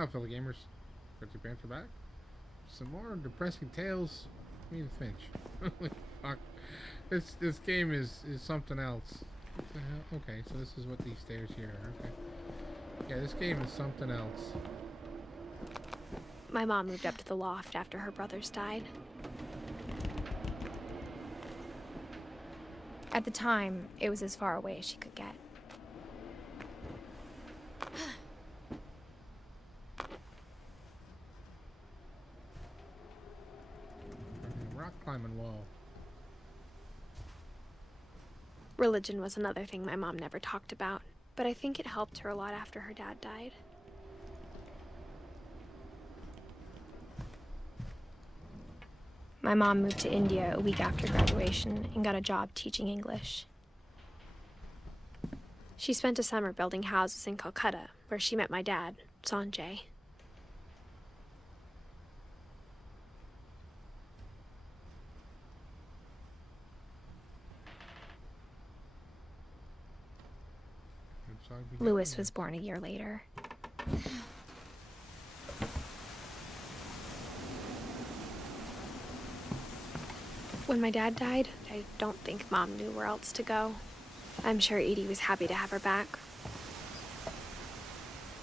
Oh, fellow gamers, Fritzy Pants are back. Some more depressing tales. Edith Finch. Holy fuck. This game is something else. What the hell? Okay, so this is what these stairs here are. Okay. Yeah, this game is something else. My mom moved up to the loft after her brothers died. At the time, it was as far away as she could get. Rock climbing wall. Religion was another thing my mom never talked about, but I think it helped her a lot after her dad died. My mom moved to India a week after graduation and got a job teaching English. She spent a summer building houses in Calcutta, where she met my dad, Sanjay. Louis was born a year later. When my dad died, I don't think Mom knew where else to go. I'm sure Edie was happy to have her back.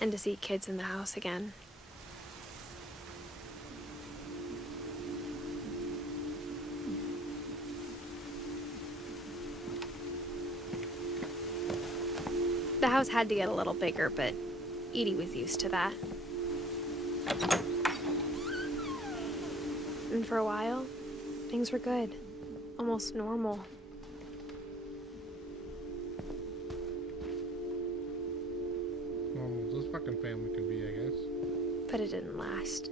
And to see kids in the house again. The house had to get a little bigger, but Edie was used to that. And for a while, things were good. Almost normal. Normal as this fucking family could be, I guess. But it didn't last.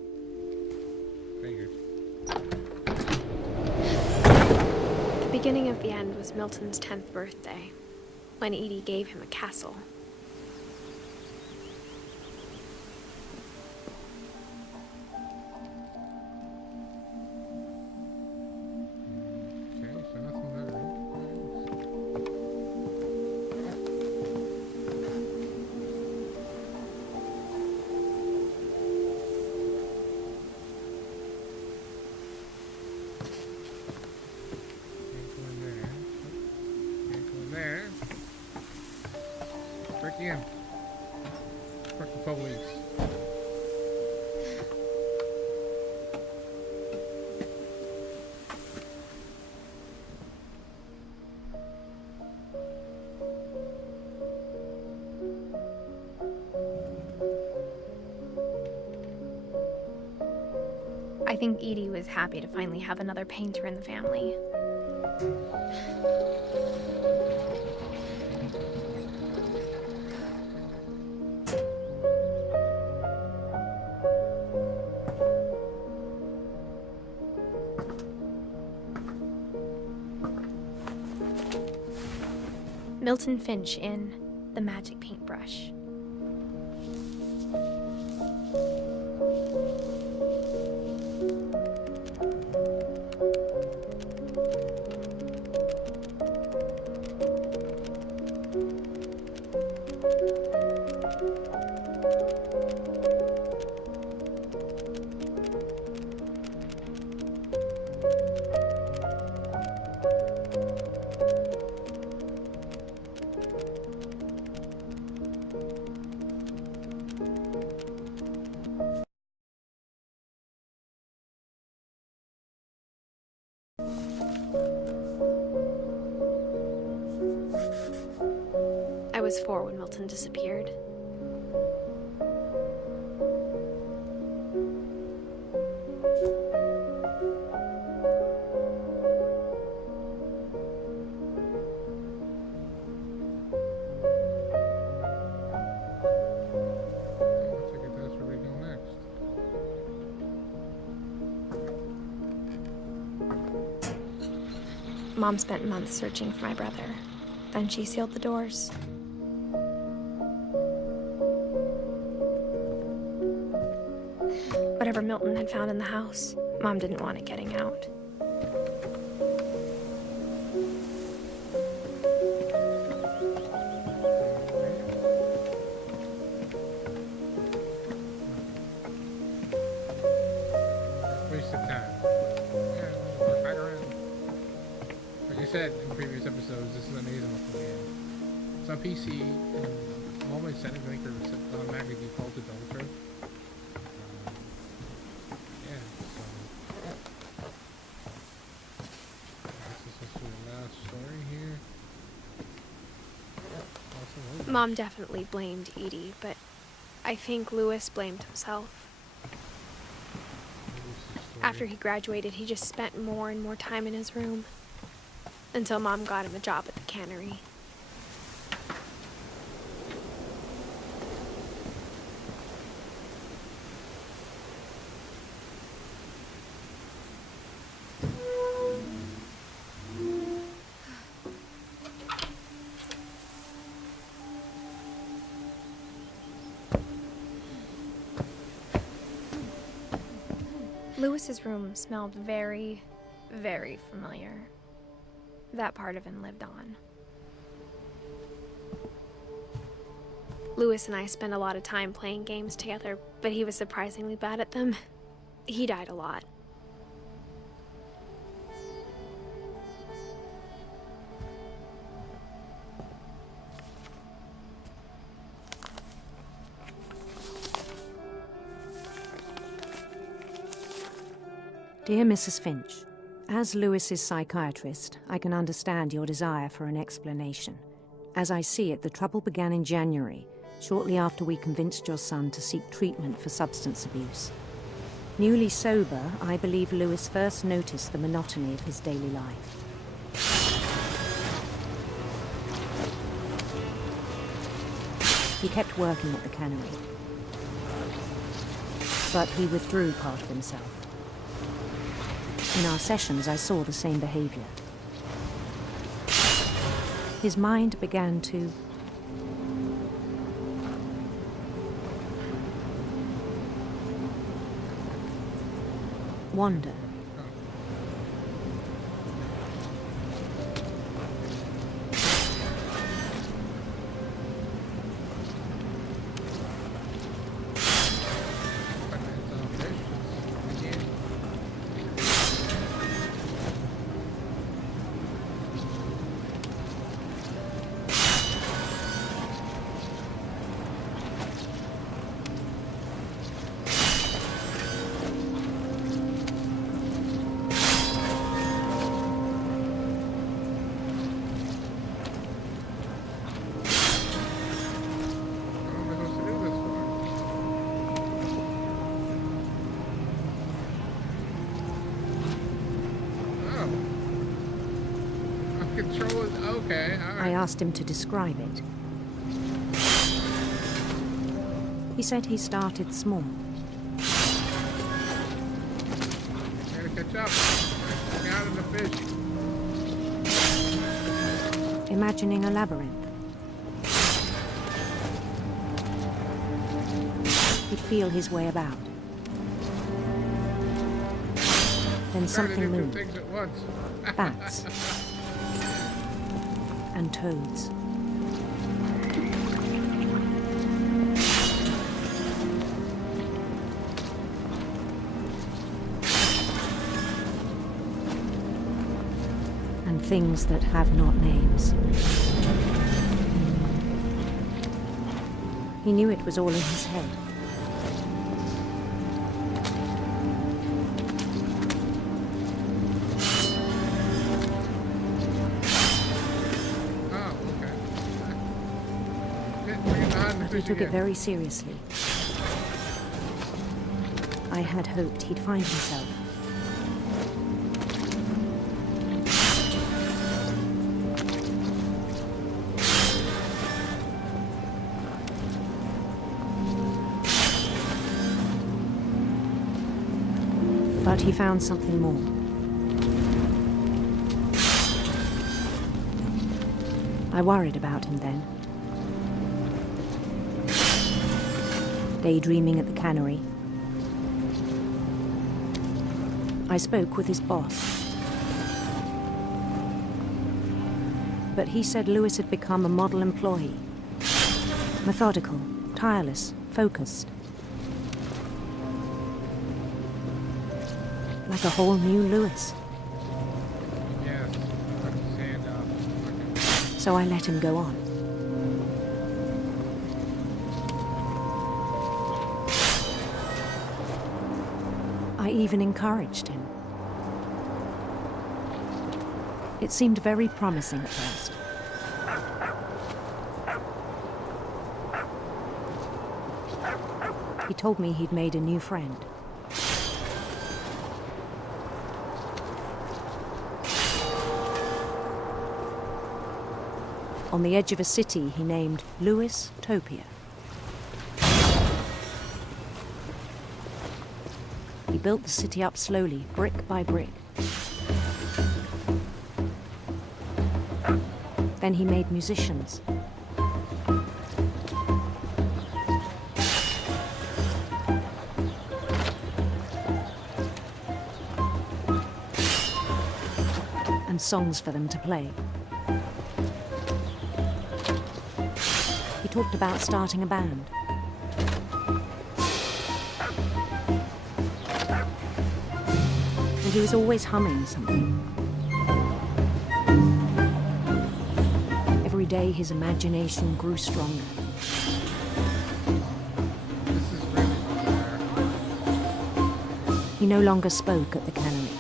Figured. The beginning of the end was Milton's 10th birthday, when Edie gave him a castle. Okay, so nothing better. Can't go in there. Can't go in there. Break in. Fuck the police. I think Edie was happy to finally have another painter in the family. Milton Finch in The Magic Paintbrush. I was 4 when Milton disappeared. Let's look at this. Where we go next? Mom spent months searching for my brother. Then she sealed the doors. Whatever Milton had found in the house, Mom didn't want it getting out. said in previous episodes, this is an amazing looking game. It's on PC, and all my settings I think are set automatically defaulted to Ultra. Yeah, so this is supposed to be the last story here. Also, Mom definitely blamed Edie, but I think Lewis blamed himself. After he graduated, he just spent more and more time in his room. Until Mom got him a job at the cannery. Lewis's room smelled very, very familiar. That part of him lived on. Lewis and I spent a lot of time playing games together, but he was surprisingly bad at them. He died a lot. Dear Mrs. Finch, as Lewis's psychiatrist, I can understand your desire for an explanation. As I see it, the trouble began in January, shortly after we convinced your son to seek treatment for substance abuse. Newly sober, I believe Lewis first noticed the monotony of his daily life. He kept working at the cannery, but he withdrew part of himself. In our sessions, I saw the same behavior. His mind began to wander. Okay, all right. I asked him to describe it. He said he started small. Gotta catch up. Get out of the fish. Imagining a labyrinth. He'd feel his way about. Then something moved. Things at once. Bats. And toads. And things that have not names. He knew it was all in his head. He took it very seriously. I had hoped he'd find himself. But he found something more. I worried about him then. Daydreaming at the cannery. I spoke with his boss. But he said Lewis had become a model employee. Methodical, tireless, focused. Like a whole new Lewis. Yes, that's his hand. so I let him go on. I even encouraged him. It seemed very promising at first. He told me he'd made a new friend. On the edge of a city he named Lewis Topia. He built the city up slowly, brick by brick. Then he made musicians. And songs for them to play. He talked about starting a band. And he was always humming something. Every day his imagination grew stronger. This is really bizarre. He no longer spoke at the cannery.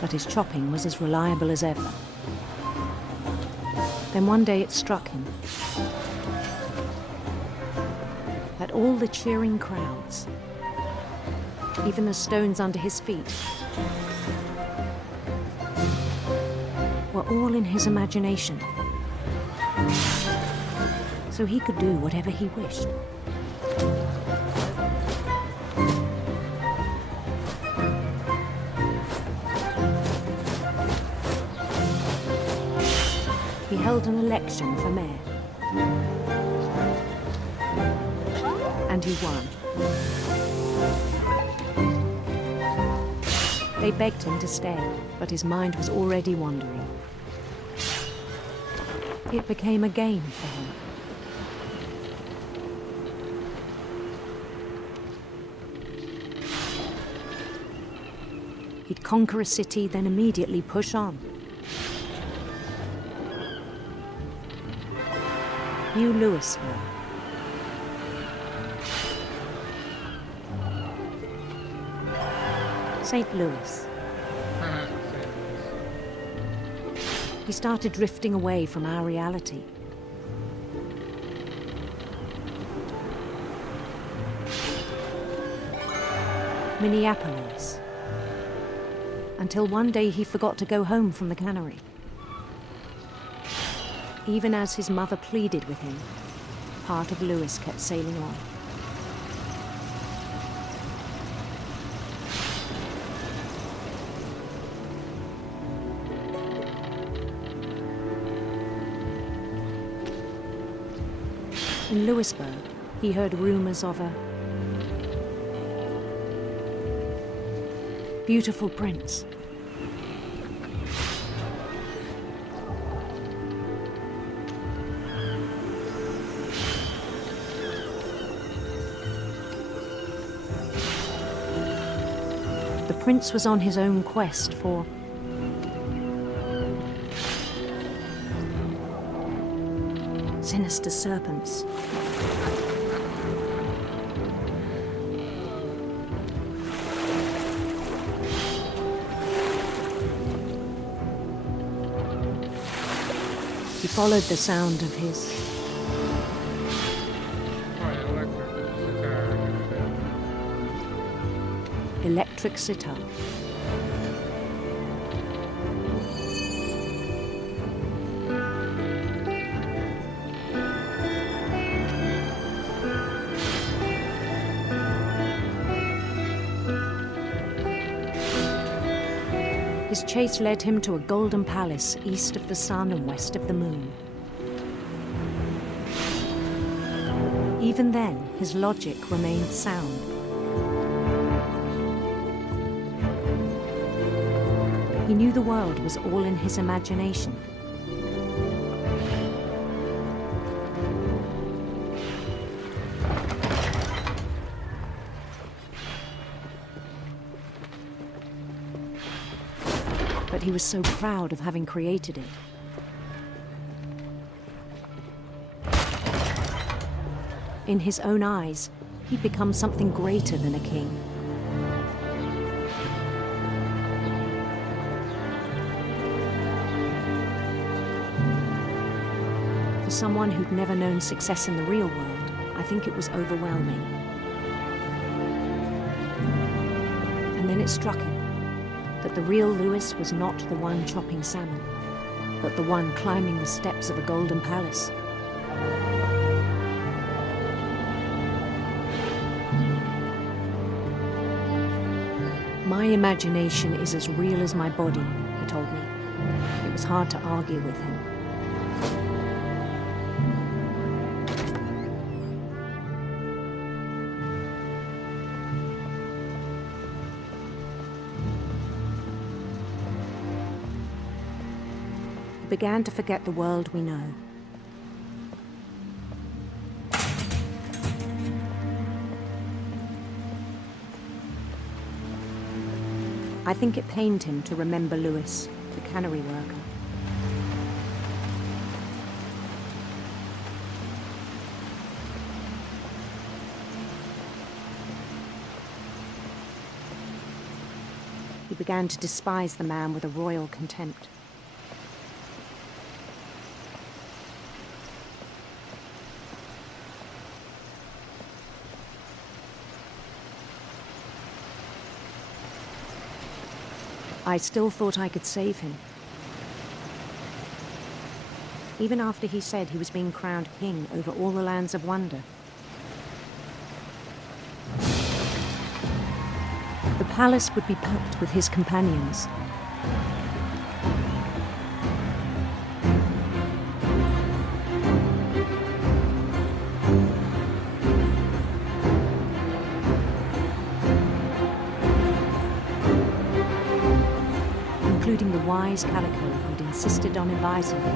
But his chopping was as reliable as ever. Then one day it struck him that all the cheering crowds, even the stones under his feet, were all in his imagination. So he could do whatever he wished. He held an election for mayor. And he won. They begged him to stay, but his mind was already wandering. It became a game for him. He'd conquer a city, then immediately push on. New Louisville. St. Louis. He started drifting away from our reality. Minneapolis. Until one day he forgot to go home from the cannery. Even as his mother pleaded with him, part of Lewis kept sailing on. In Louisburg, he heard rumors of a beautiful prince. The prince was on his own quest for sinister serpents. He followed the sound of his electric sitar. His chase led him to a golden palace east of the sun and west of the moon. Even then, his logic remained sound. He knew the world was all in his imagination. but he was so proud of having created it. In his own eyes, he'd become something greater than a king. For someone who'd never known success in the real world, I think it was overwhelming. And then it struck him that the real Lewis was not the one chopping salmon, but the one climbing the steps of a golden palace. My imagination is as real as my body, he told me. It was hard to argue with him. We began to forget the world we know. I think it pained him to remember Lewis, the cannery worker. He began to despise the man with a royal contempt. I still thought I could save him. Even after he said he was being crowned king over all the lands of wonder. The palace would be packed with his companions. Including the wise Calico who'd insisted on advising him.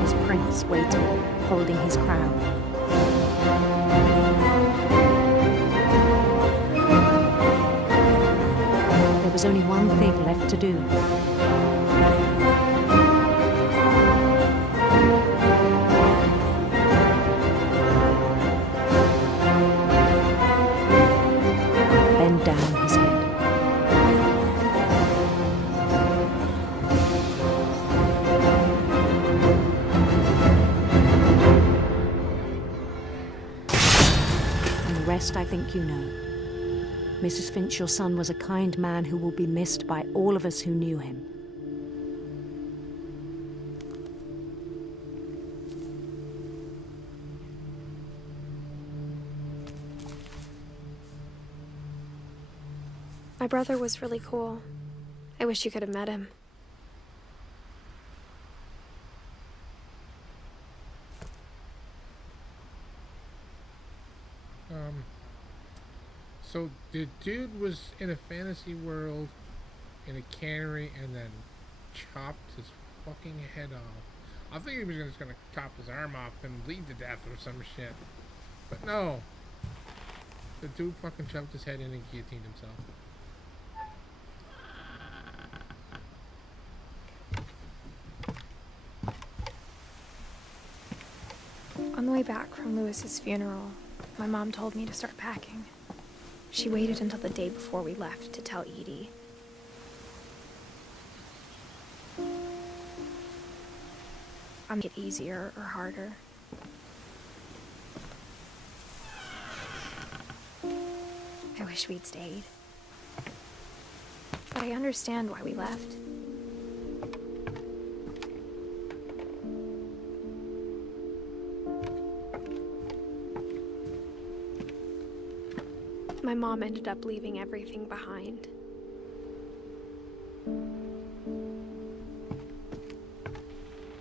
His prince waited, holding his crown. There was only one thing left to do. Bend down his head. And the rest I think you know. Mrs. Finch, your son was a kind man who will be missed by all of us who knew him. My brother was really cool. I wish you could have met him. So the dude was in a fantasy world in a cannery and then chopped his fucking head off. I think he was just gonna chop his arm off and bleed to death or some shit. But no. The dude fucking shoved his head in and guillotined himself. On the way back from Lewis's funeral, my mom told me to start packing. She waited until the day before we left to tell Edie. I'm make it easier or harder. I wish we'd stayed. But I understand why we left. My mom ended up leaving everything behind.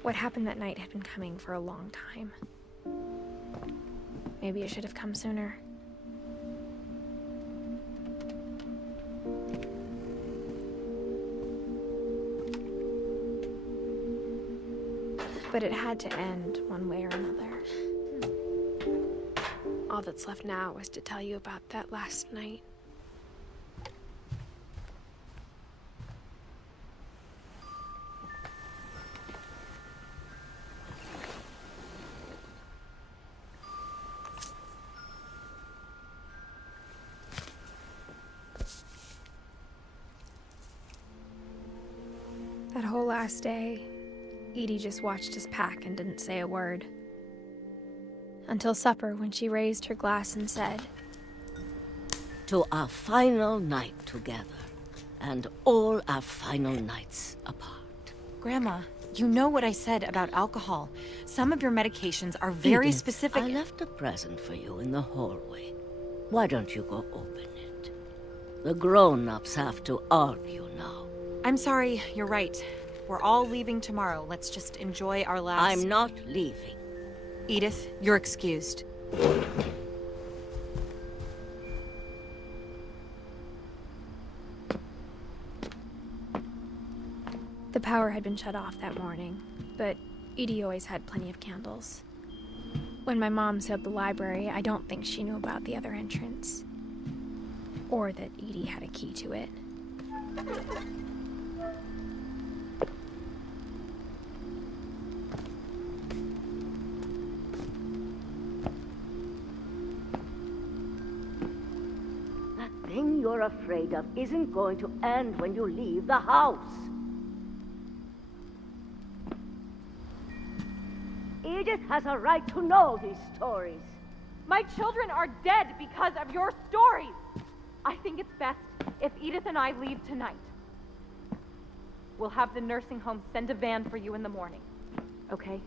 What happened that night had been coming for a long time. Maybe it should have come sooner. But it had to end one way or another. All that's left now is to tell you about that last night. That whole last day, Edie just watched us pack and didn't say a word. Until supper, when she raised her glass and said, "To our final night together, and all our final nights apart." Grandma, you know what I said about alcohol. Some of your medications are very Edith, specific. I left a present for you in the hallway. Why don't you go open it? The grown-ups have to argue now. I'm sorry, you're right. We're all leaving tomorrow. Let's just enjoy our last... I'm not leaving. Edith, you're excused. the power had been shut off that morning, but Edie always had plenty of candles. When my mom sealed the library, I don't think she knew about the other entrance. Or that Edie had a key to it. That thing you're afraid of isn't going to end when you leave the house. Edith has a right to know these stories. My children are dead because of your stories. I think it's best if Edith and I leave tonight. We'll have the nursing home send a van for you in the morning, okay?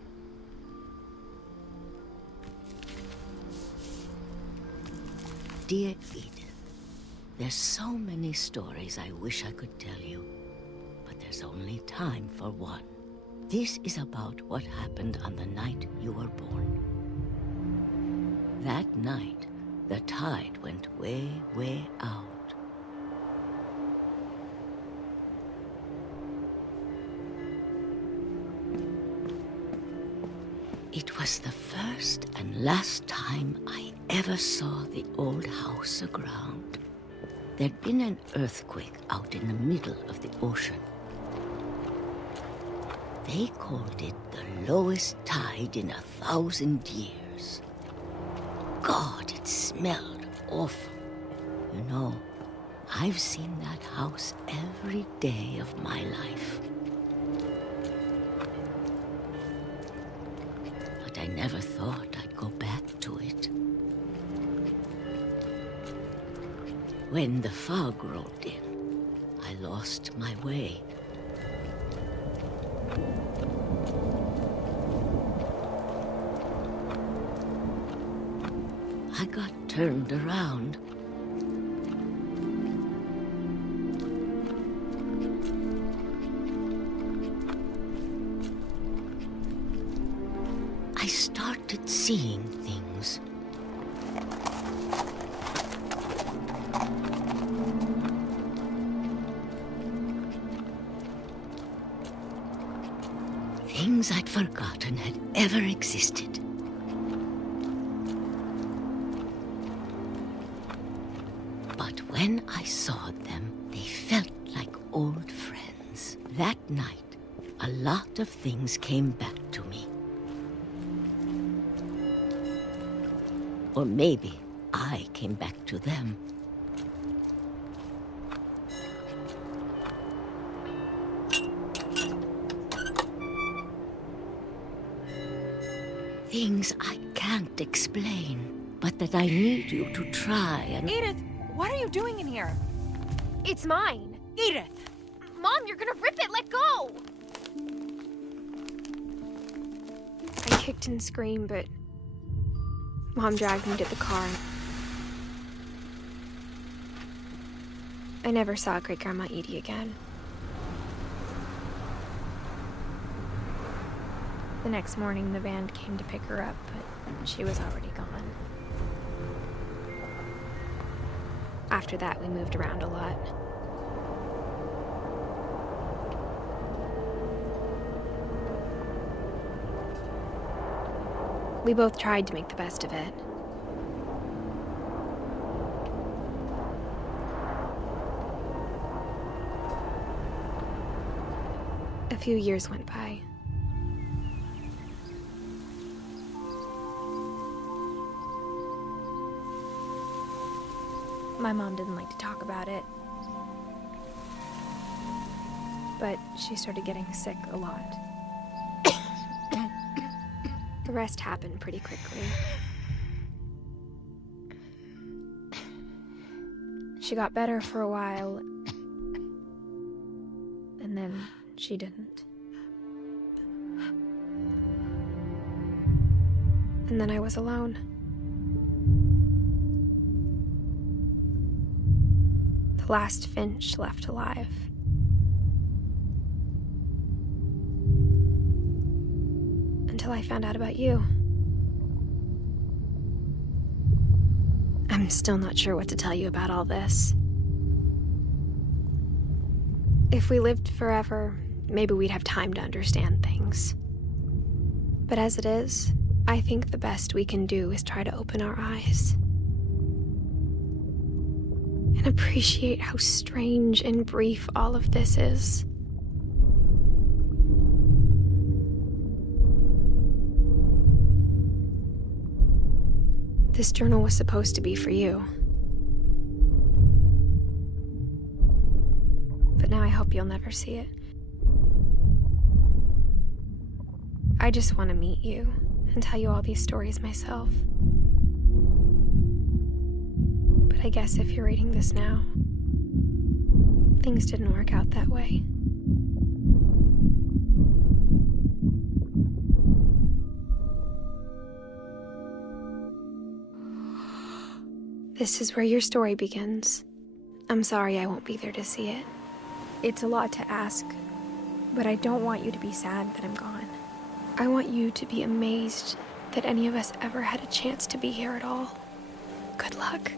Dear Edith, there's so many stories I wish I could tell you, but there's only time for one. This is about what happened on the night you were born. That night, the tide went way, way out. It was the first and last time I ever saw the old house aground. There'd been an earthquake out in the middle of the ocean. They called it the lowest tide in 1,000 years. God, it smelled awful. You know, I've seen that house every day of my life. But I never thought I'd go back to it. When the fog rolled in, I lost my way. I got turned around. I started seeing things. Things I'd forgotten had ever existed. But when I saw them, they felt like old friends. That night, a lot of things came back to me. Or maybe I came back to them. Things I can't explain, but that I need you to try and... Edith, what are you doing in here? It's mine! Edith! Mom, you're gonna rip it! Let go! I kicked and screamed, but Mom dragged me to the car. I never saw Great-Grandma Edie again. The next morning, the van came to pick her up, but she was already gone. After that, we moved around a lot. We both tried to make the best of it. A few years went by. My mom didn't like to talk about it, but she started getting sick a lot. The rest happened pretty quickly. She got better for a while, and then she didn't. And then I was alone. The last Finch left alive. Until I found out about you. I'm still not sure what to tell you about all this. If we lived forever, maybe we'd have time to understand things. But as it is, I think the best we can do is try to open our eyes. And appreciate how strange and brief all of this is. This journal was supposed to be for you. But now I hope you'll never see it. I just want to meet you and tell you all these stories myself. But I guess if you're reading this now, things didn't work out that way. This is where your story begins. I'm sorry I won't be there to see it. It's a lot to ask, but I don't want you to be sad that I'm gone. I want you to be amazed that any of us ever had a chance to be here at all. Good luck.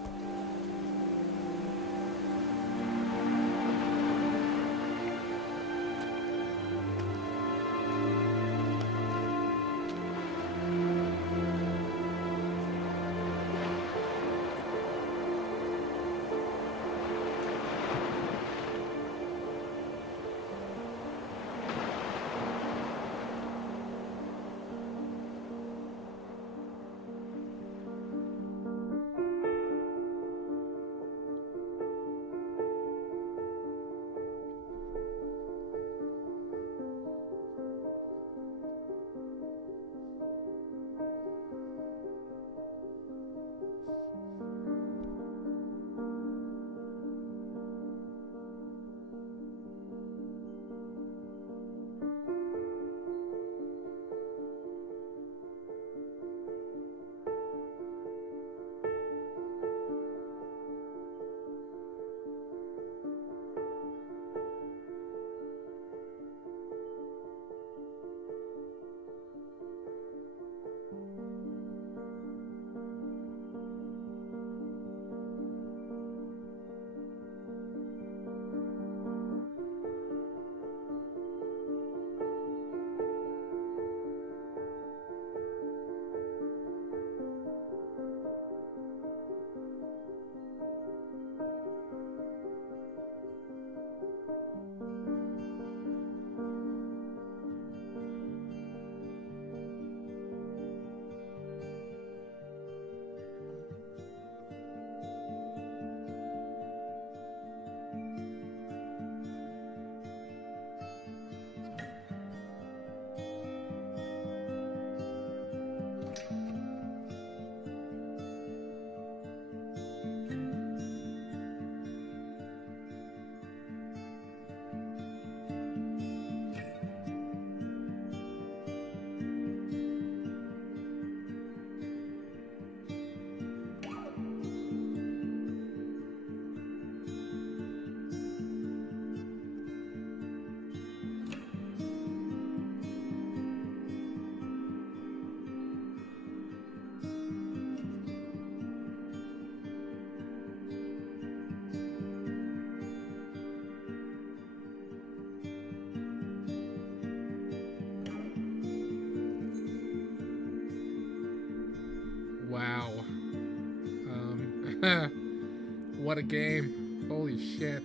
what a game. Holy shit.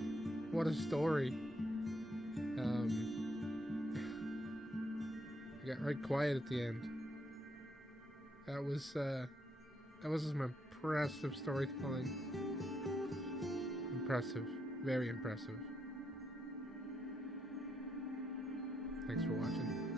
What a story. I got right quiet at the end. That was some impressive storytelling. Impressive. Very impressive. Thanks for watching.